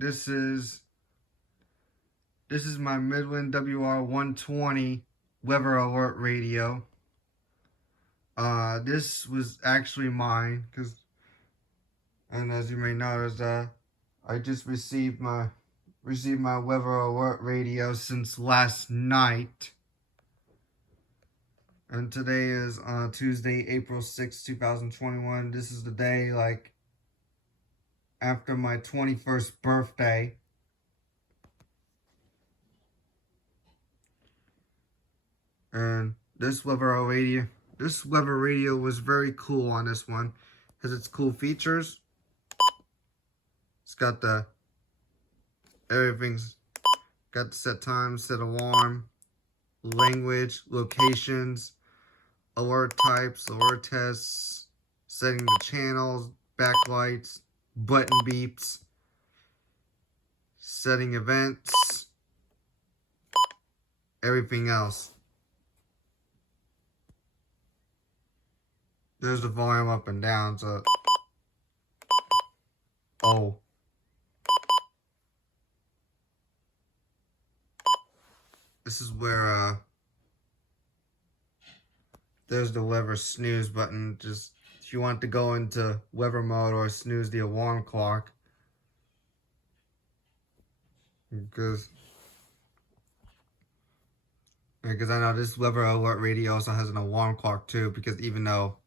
This is my Midland WR120 weather alert radio. This was actually mine, and as you may notice, I just received my weather alert radio since last night. And today is Tuesday, April 6, 2021. This is the day, after my 21st birthday. And this weather radio was very cool on this one. Has its cool features. It's got everything's got the set time, set alarm, language, locations, alert types, alert tests, setting the channels, backlights, button beeps, setting events, everything else. There's the volume up and down, so this is where there's the weather snooze button. Just if you want to go into weather mode or snooze the alarm clock, because I know this weather alert radio also has an alarm clock too, because even though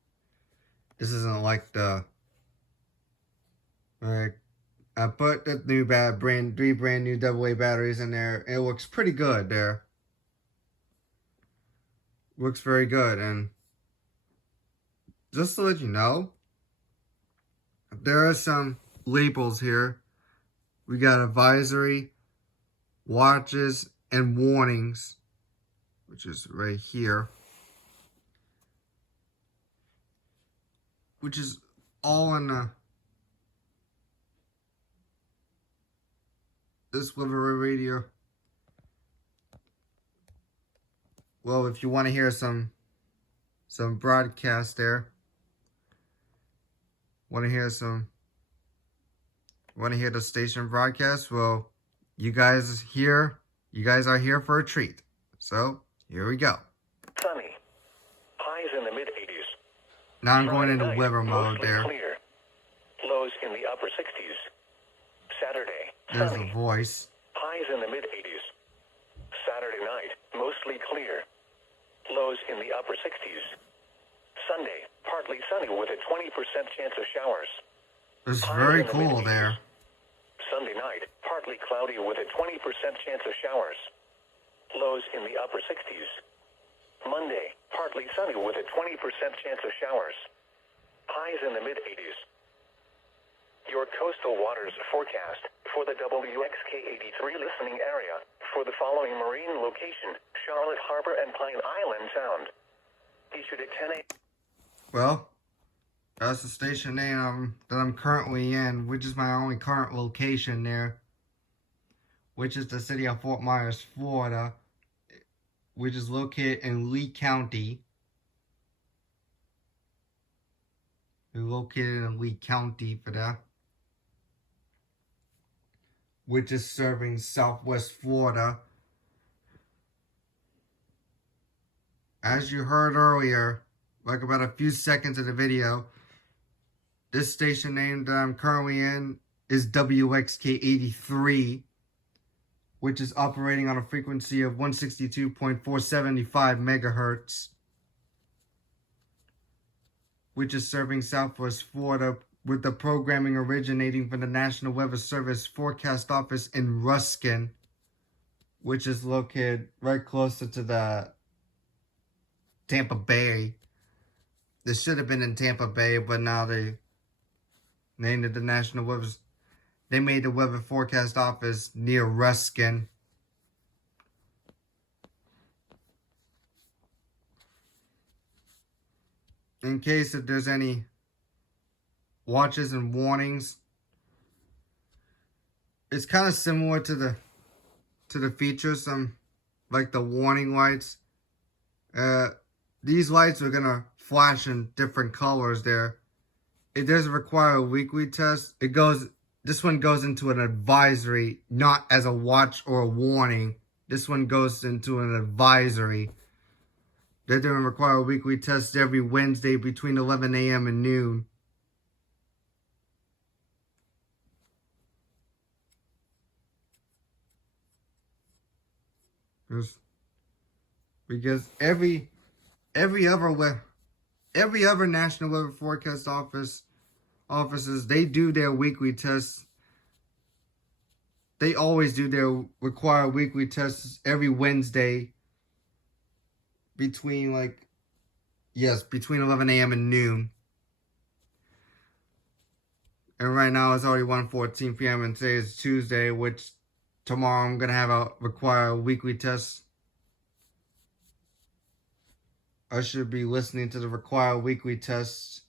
this isn't like the I put the three brand new AA batteries in there. It works pretty good there. Works very good. And just to let you know, there are some labels here. We got advisory, watches, and warnings, which is right here, which is all in this weather radio. Well, if you want to hear some broadcast there, want to hear the station broadcast, well, you guys are here for a treat. So here we go. Sunny. Highs in the mid-80s. Now I'm going into weather mode there. Clear. Lows in the upper 60s. Saturday. There's sunny. the voice. Highs in the mid-80s. Saturday night, mostly clear. Lows in the upper 60s. Sunday, partly sunny with a 20% chance of showers. It's very cool there. Sunday night, partly cloudy with a 20% chance of showers. Lows in the upper 60s. Monday, partly sunny with a 20% chance of showers. Highs in the mid-80s. Your coastal waters forecast for the WXK-83 listening area for the following marine location: Charlotte Harbor and Pine Island Sound. Issued at 10 a.m. Well, that's the station name that I'm currently in, which is my only current location there, which is the city of Fort Myers, Florida, which is located in Lee County. We're located in Lee County for that, which is serving Southwest Florida. As you heard earlier, like about a few seconds of the video, this station name that I'm currently in is WXK-83, which is operating on a frequency of 162.475 megahertz, which is serving Southwest Florida, with the programming originating from the National Weather Service Forecast Office in Ruskin, which is located right closer to the Tampa Bay. This should have been in Tampa Bay, but now they named it the National Weather. They made the Weather Forecast Office near Ruskin. In case if there's any watches and warnings, it's kind of similar to the features, like the warning lights. These lights are gonna flash in different colors there. It doesn't require a weekly test. It goes this one goes into an advisory, not as a watch or a warning. This one goes into an advisory. They're doing require weekly tests every Wednesday between 11 a.m. and noon. Because every other National Weather Forecast offices, they do their weekly tests. They always do their required weekly tests every Wednesday between 11 a.m. and noon. And right now it's already 1:14 p.m. and today is Tuesday, which tomorrow I'm gonna have a required weekly test. I should be listening to the required weekly tests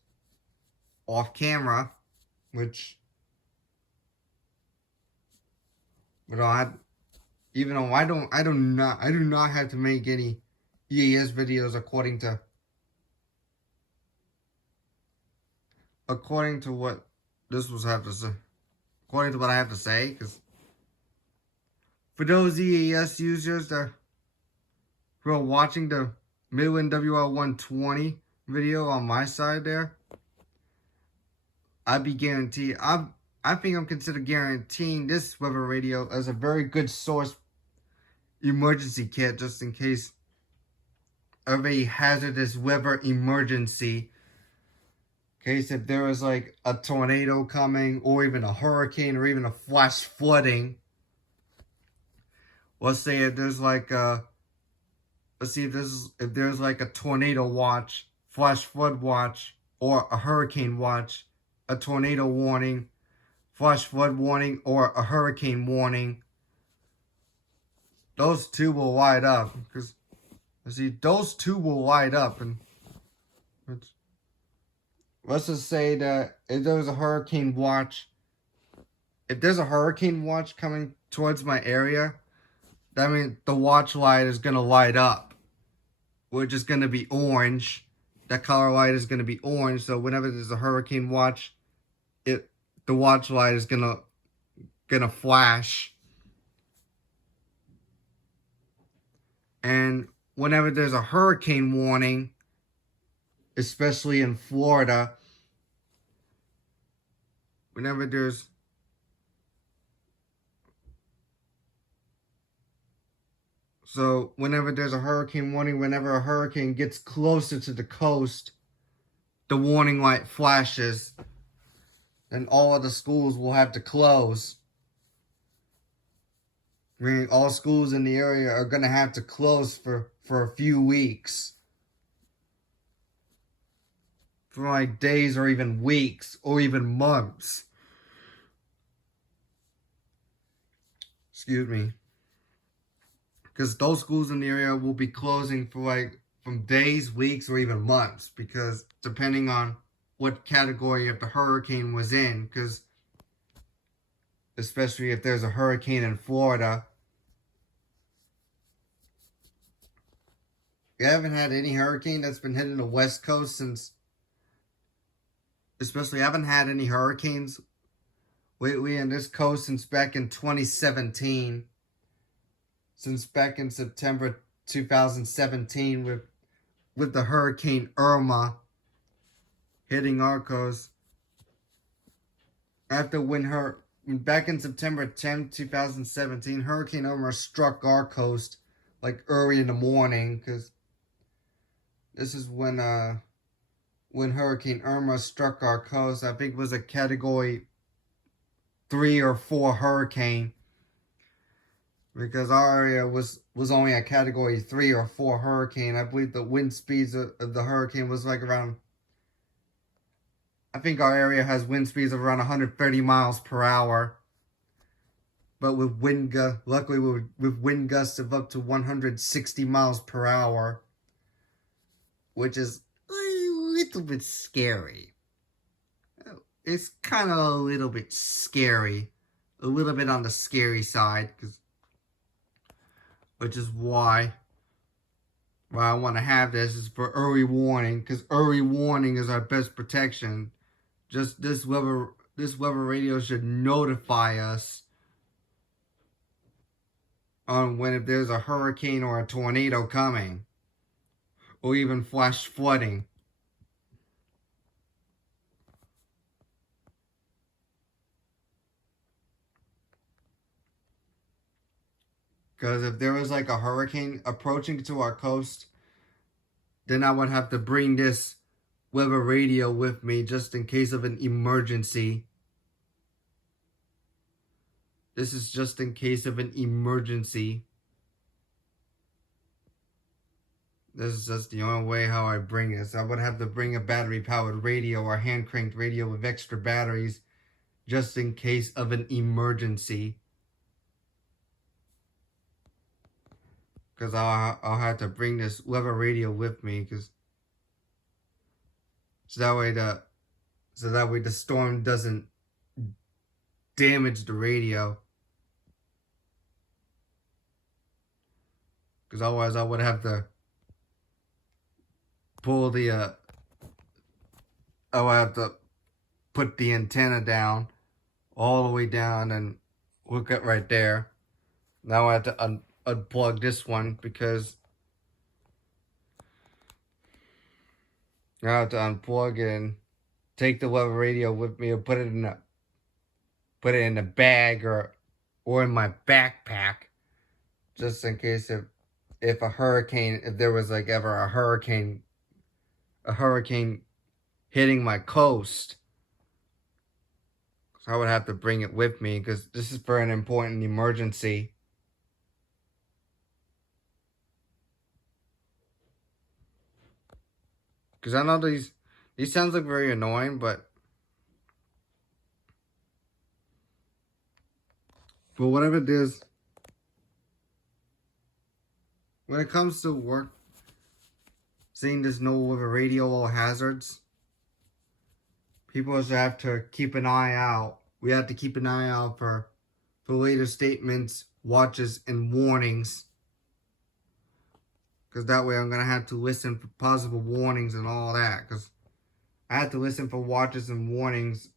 off camera, which, but I do not have to make any EAS videos according to what this was have to say. According to what I have to say, because for those EAS users who are watching the Midland WR120 video on my side there, I think I'm considered guaranteeing this weather radio as a very good source emergency kit just in case of a hazardous weather emergency. In case if there was like a tornado coming or even a hurricane or even a flash flooding. Let's say if there's like a if there's like a tornado watch, flash flood watch, or a hurricane watch, a tornado warning, flash flood warning, or a hurricane warning, those two will light up. Because, those two will light up. And let's just say that if there's a hurricane watch, coming towards my area, that means the watch light is going to light up. Which is going to be orange. That color light is going to be orange. So whenever there's a hurricane watch, the watch light is gonna flash. And whenever there's a hurricane warning, especially in Florida, whenever there's a hurricane warning, whenever a hurricane gets closer to the coast, the warning light flashes. Then all of the schools will have to close. Meaning all schools in the area are going to have to close for a few weeks. For like days or even weeks or even months. Excuse me. Because those schools in the area will be closing for from days, weeks, or even months. Because depending on what category of the hurricane was in. Because especially if there's a hurricane in Florida. You haven't had any hurricane that's been hitting the West Coast since... Especially, I haven't had any hurricanes lately in this coast since back in 2017. Since back in September 2017 with the Hurricane Irma hitting our coast. Back in September 10, 2017, Hurricane Irma struck our coast early in the morning, because this is when Hurricane Irma struck our coast. I think it was a Category 3 or 4 hurricane. Because our area was only a Category 3 or 4 hurricane. I believe the wind speeds of the hurricane was around... I think our area has wind speeds of around 130 miles per hour. But with luckily with wind gusts of up to 160 miles per hour. Which is a little bit scary. It's kind of a little bit scary. A little bit on the scary side. Which is why I want to have this is for early warning. Because early warning is our best protection. Just this weather this weather radio should notify us on when if there's a hurricane or a tornado coming, or even flash flooding. Because if there was like a hurricane approaching to our coast, then I would have to bring this weather radio with me just in case of an emergency. This is just in case of an emergency. This is just the only way how I bring this. I would have to bring a battery-powered radio or hand-cranked radio with extra batteries just in case of an emergency. Because I'll have to bring this weather radio with me, so that way the storm doesn't damage the radio. Because otherwise I would have to I would have to put the antenna down, all the way down, and hook it right there. Now I have to unplug this one because now I have to unplug it and take the weather radio with me and put it in a bag or in my backpack, just in case if there was like ever a hurricane hitting my coast. So I would have to bring it with me because this is for an important emergency. Because I know these sounds look very annoying, but whatever it is, when it comes to work, seeing this NOAA radio hazards, people just have to keep an eye out. We have to keep an eye out for later statements, watches, and warnings. Because that way I'm going to have to listen for possible warnings and all that. Because I had to listen for watches and warnings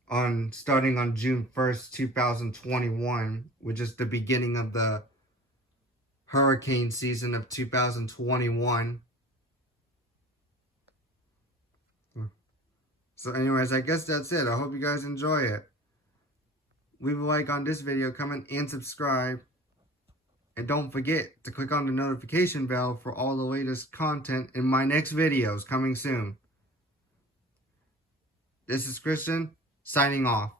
starting on June 1st, 2021, which is the beginning of the hurricane season of 2021. So anyways, I guess that's it. I hope you guys enjoy it. Leave a like on this video, comment, and subscribe. And don't forget to click on the notification bell for all the latest content in my next videos coming soon. This is Christian, signing off.